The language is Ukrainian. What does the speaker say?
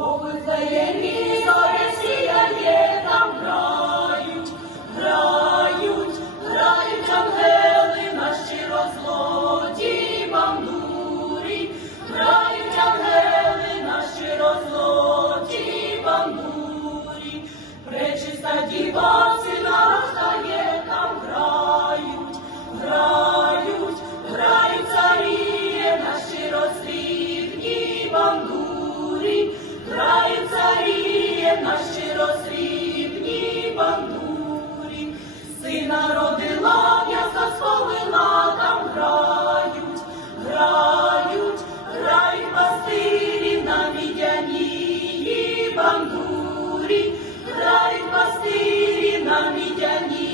我们 на щиросрібній бандурі, сина родила, м'яса спалила, там грають, грають, грають пастирі на мідяній бандурі, грають пастирі на мідяній.